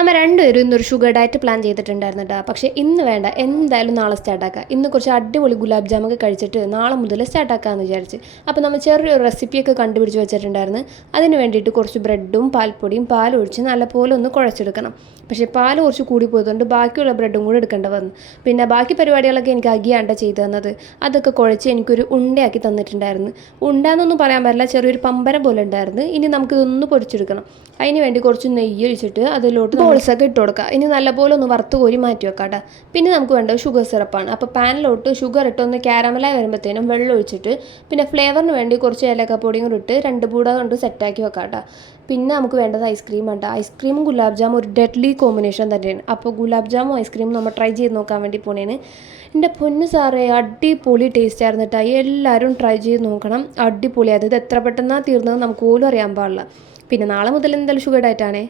നമ്മൾ രണ്ടുപേരും ഇന്നൊരു ഷുഗർ ഡയറ്റ് പ്ലാൻ ചെയ്തിട്ടുണ്ടായിരുന്നു കേട്ടോ. പക്ഷേ ഇന്ന് വേണ്ട, എന്തായാലും നാളെ സ്റ്റാർട്ടാക്കാം. ഇന്ന് കുറച്ച് അടിപൊളി ഗുലാബ് ജാമൊക്കെ കഴിച്ചിട്ട് നാളെ മുതൽ സ്റ്റാർട്ടാക്കാമെന്ന് വിചാരിച്ച്. അപ്പോൾ നമ്മൾ ചെറിയൊരു റെസിപ്പിയൊക്കെ കണ്ടുപിടിച്ച് വെച്ചിട്ടുണ്ടായിരുന്നു. അതിന് വേണ്ടിയിട്ട് കുറച്ച് ബ്രെഡും പാൽപ്പൊടിയും പാലൊഴിച്ച് നല്ലപോലെ ഒന്ന് കുഴച്ചെടുക്കണം. പക്ഷേ പാൽ കുറച്ച് കൂടി പോയതുകൊണ്ട് ബാക്കിയുള്ള ബ്രെഡും കൂടി എടുക്കേണ്ടി വന്നു. പിന്നെ ബാക്കി പരിപാടികളൊക്കെ എനിക്ക് അഗിയാണ്ട ചെയ്തു തന്നത്. അതൊക്കെ കുഴച്ച് എനിക്കൊരു ഉണ്ടയാക്കി തന്നിട്ടുണ്ടായിരുന്നു. ഉണ്ടാന്നൊന്നും പറയാൻ പറ്റില്ല, ചെറിയൊരു പമ്പരം പോലെ ഉണ്ടായിരുന്നു. ഇനി നമുക്കിതൊന്ന് പൊരിച്ചെടുക്കണം. അതിന് വേണ്ടി കുറച്ച് നെയ്യ് ഒഴിച്ചിട്ട് അതിലോട്ട് ബോൾസൊക്കെ ഇട്ട് കൊടുക്കുക. ഇനി നല്ലപോലെ ഒന്ന് വറുത്ത് കോരി മാറ്റി വെക്കാം കേട്ടോ. പിന്നെ നമുക്ക് വേണ്ടത് ഷുഗർ സിറപ്പാണ്. അപ്പോൾ പാനിലോട്ട് ഷുഗർ ഇട്ട് ഒന്ന് കാരമലായി വരുമ്പോഴത്തേനും വെള്ളം ഒഴിച്ചിട്ട് പിന്നെ ഫ്ലേവറിന് വേണ്ടി കുറച്ച് ഏലക്കപ്പൊടിയും കൂടി ഇട്ട് 2 പൂട കൊണ്ട് സെറ്റാക്കി വെക്കാം കേട്ടോ. പിന്നെ നമുക്ക് വേണ്ടത് ഐസ്ക്രീമാണ്. ഐസ്ക്രീമും ഗുലാബ് ജാമും ഒരു ഡെഡ്ലി കോമ്പിനേഷൻ തന്നെയാണ്. അപ്പോൾ ഗുലാബ് ജാമും ഐസ്ക്രീമും നമ്മൾ ട്രൈ ചെയ്ത് നോക്കാൻ വേണ്ടി പോണേന്. എൻ്റെ പൊന്ന് സാറേ, അടിപൊളി ടേസ്റ്റ് ആയിരുന്നു കേട്ടോ. എല്ലാവരും ട്രൈ ചെയ്ത് നോക്കണം. അടിപൊളിയായത്. ഇത് എത്ര പെട്ടെന്നാണ് തീർന്നത് നമുക്ക് പോലും അറിയാൻ പാടില്ല. പിന്നെ നാളെ മുതൽ എന്തായാലും ഷുഗർ ഡയറ്റാണേ.